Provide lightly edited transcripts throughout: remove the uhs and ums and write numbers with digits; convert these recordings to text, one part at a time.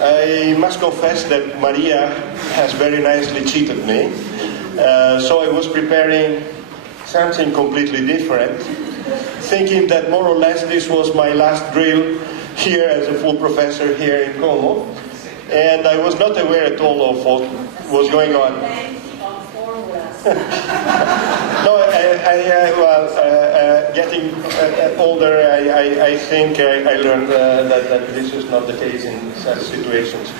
I must confess that Maria has very nicely cheated me. So I was preparing something completely different, thinking that more or less this was my last drill here as a full professor here in Como. And I was not aware at all of what was going on. No, getting older, I think I learned that this is not the case in such situations.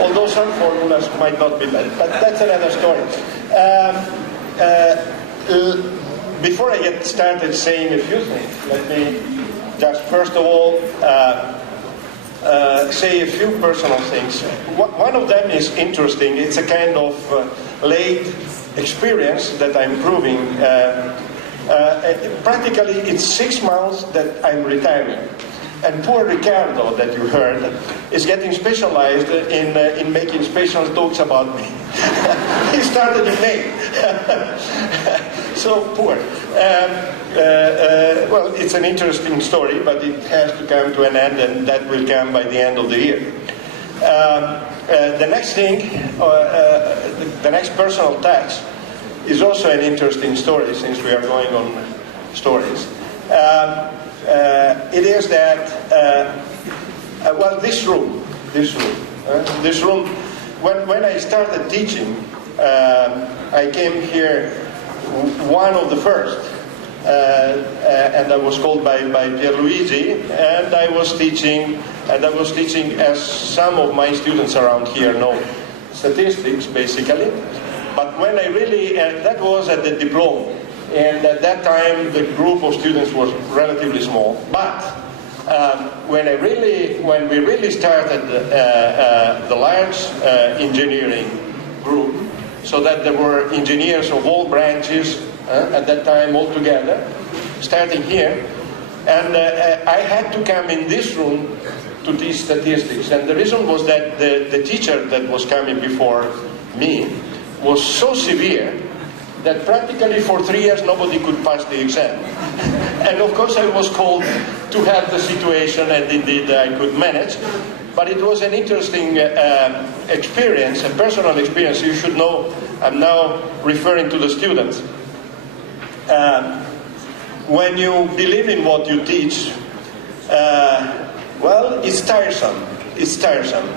Although some formulas might not be bad, but that's another story. Before I get started saying a few things, let me just first of all say a few personal things. One of them is interesting. It's a kind of late experience that I'm proving. Practically, it's 6 months that I'm retiring. And poor Ricardo, that you heard, is getting specialized in making special talks about me. He started in May. So poor. Well, it's an interesting story, but it has to come to an end, and that will come by the end of the year. The next thing, the next personal touch, is also an interesting story, since we are going on stories. It is that, well, this room, when I started teaching, I came here one of the first, and I was called by Pierluigi, and I was teaching as some of my students around here know, statistics basically. But when I really, that was at the diploma, and at that time the group of students was relatively small. But when we really started the large engineering group, so that there were engineers of all branches at that time all together, starting here, and I had to come in this room to teach statistics. And the reason was that the teacher that was coming before me was so severe that practically for 3 years nobody could pass the exam. And of course I was called to help the situation, and indeed I could manage. But it was an interesting experience, a personal experience. You should know, I'm now referring to the students. When you believe in what you teach, well, it's tiresome. It's tiresome.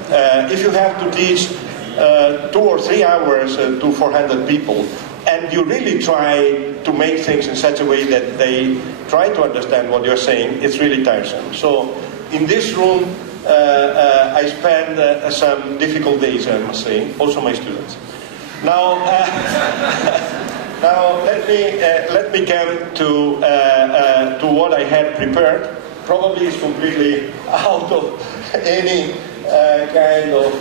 If you have to teach 2 or 3 hours to 400 people, and you really try to make things in such a way that they try to understand what you're saying, it's really tiresome. So in this room, I spend some difficult days, I must say, also my students. Now, now let me come to what I had prepared. Probably it's completely out of any kind of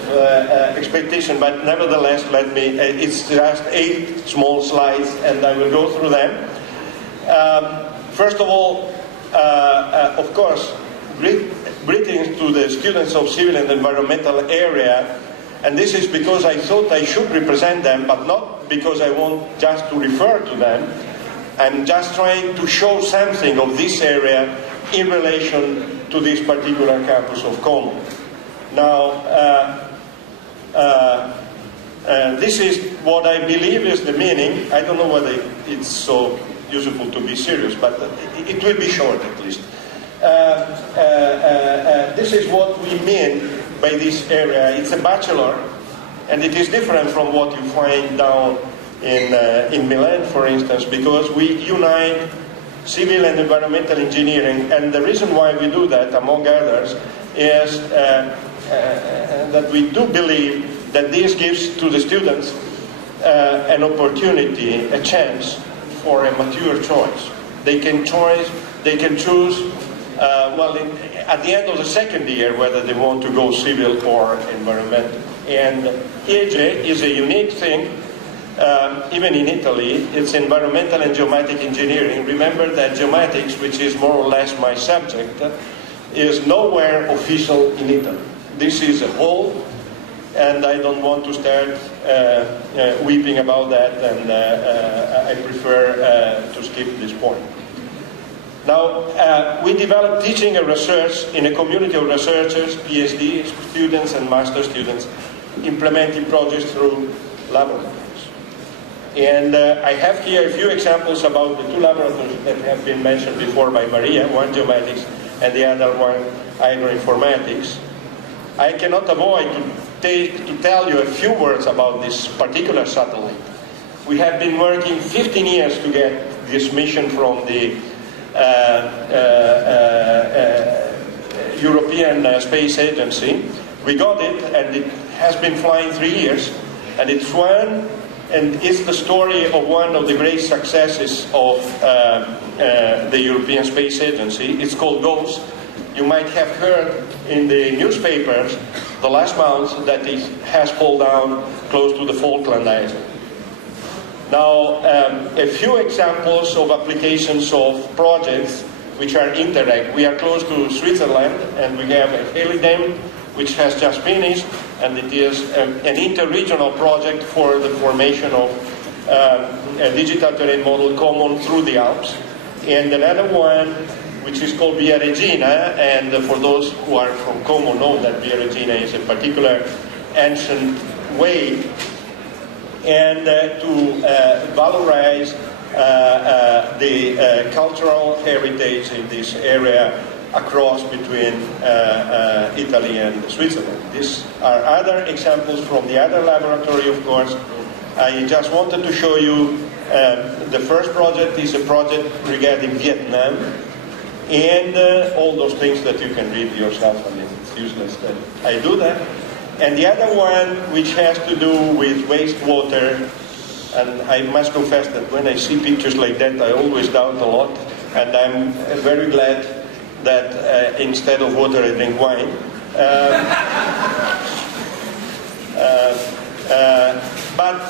expectation, but nevertheless, let me. It's just 8 small slides, and I will go through them. First of all, of course, greetings to the students of civil and environmental area, and this is because I thought I should represent them, but not because I want just to refer to them. I'm just trying to show something of this area in relation to this particular campus of Como. Now, this is what I believe is the meaning. I don't know whether it's so useful to be serious, but it will be short at least. This is what we mean by this area. It's a bachelor, and it is different from what you find down in Milan, for instance, because we unite civil and environmental engineering, and the reason why we do that, among others, is that we do believe that this gives to the students an opportunity, a chance for a mature choice. They can choose, well, at the end of the second year, whether they want to go civil or environmental. And IEGE is a unique thing, even in Italy. It's environmental and geomatic engineering. Remember that geomatics, which is more or less my subject, is nowhere official in Italy. This is a whole, and I don't want to start weeping about that, and I prefer to skip this point. Now, we develop teaching and research in a community of researchers, PhD students and master students, implementing projects through laboratories. And I have here a few examples about the two laboratories that have been mentioned before by Maria, one geomatics and the other one hydroinformatics. I cannot avoid to tell you a few words about this particular satellite. We have been working 15 years to get this mission from the European Space Agency. We got it, and it has been flying 3 years, and it's the story of one of the great successes of the European Space Agency. It's called GOES. You might have heard in the newspapers the last month that it has fallen down close to the Falkland Islands. Now, a few examples of applications of projects which are indirect. We are close to Switzerland, and we have a Helidem which has just finished, and it is an inter-regional project for the formation of a digital terrain model common through the Alps. And another one which is called Via Regina, and for those who are from Como know that Via Regina is a particular ancient way, and to valorize the cultural heritage in this area across between Italy and Switzerland. These are other examples from the other laboratory, of course. I just wanted to show you the first project is a project regarding Vietnam, and all those things that you can read yourself. I mean, it's useless that I do that. And the other one, which has to do with wastewater, and I must confess that when I see pictures like that, I always doubt a lot, and I'm very glad that instead of water I drink wine. But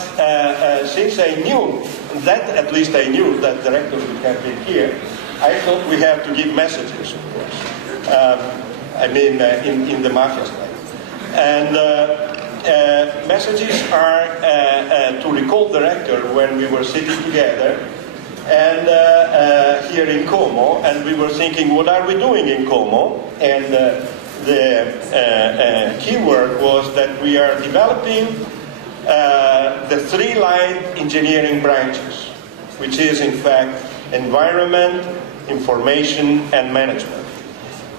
since I knew that, at least I knew that directors would have been here, I thought we have to give messages, of course. I mean, in the mafia style. And messages are to recall the director when we were sitting together and here in Como, and we were thinking, what are we doing in Como? And the keyword was that we are developing the three-line engineering branches, which is in fact environment, information, and management.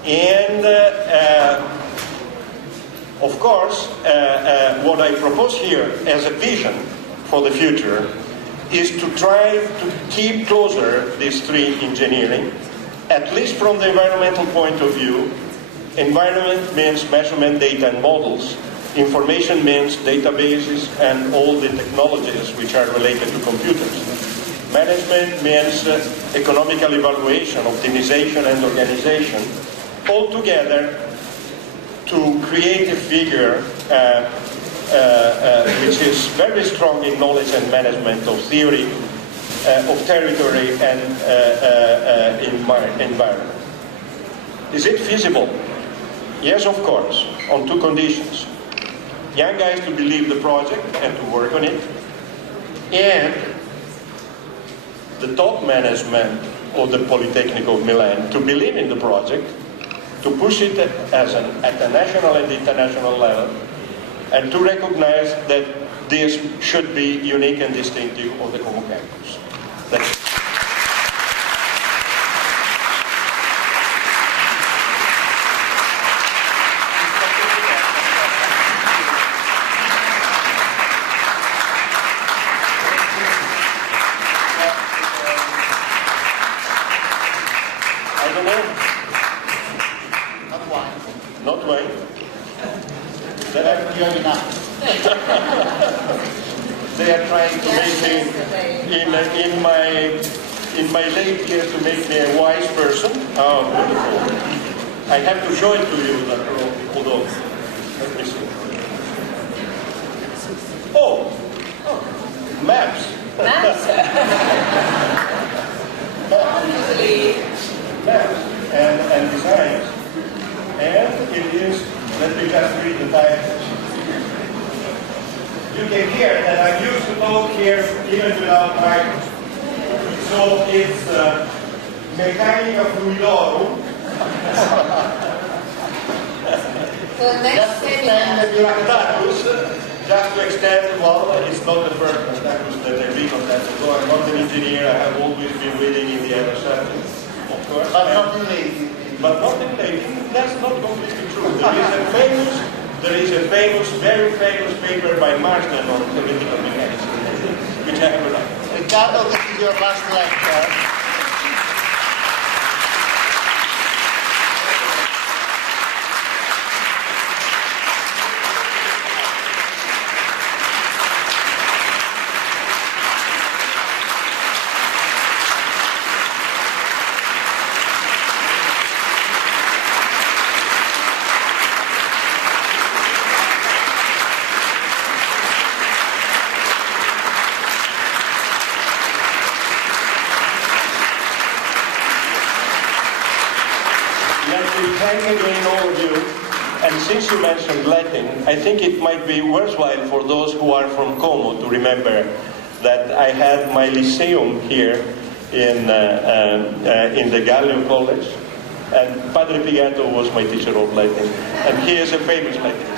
And of course, what I propose here as a vision for the future is to try to keep closer these three engineering, at least from the environmental point of view. Environment means measurement, data, and models. Information means databases and all the technologies which are related to computers. Management means economical evaluation, optimization, and organization, all together to create a figure which is very strong in knowledge and management of theory, of territory, and environment. Is it feasible? Yes, of course, on two conditions. Young guys to believe the project and to work on it, and the top management of the Polytechnic of Milan to believe in the project, to push it at a national and international level, and to recognize that this should be unique and distinctive of the Como campus. That's it. They are trying to make me, in my late years, to make me a wise person. Oh, beautiful. I have to show it to you, hold on. Let me see. Oh, maps. Maps? Maps and designs. And it is, let me just read the title. You can hear that I'm used to talk here even without microphones. So it's Mechanica Fluidorum. So next seminar. Lactatus, just to extend, well, it's not the first lactatus that I read on that. So I'm not an engineer, I have always been reading in the other setting, of course. But not in lady. But not in lady, that's not completely true. There is a famous, very famous paper by Marsden on theoretical mechanics, which I have read. Riccardo, this is your last lecture. Thank again all of you, and since you mentioned Latin, I think it might be worthwhile for those who are from Como to remember that I had my lyceum here in the Gallio College, and Padre Pigato was my teacher of Latin, and he is a famous Latin.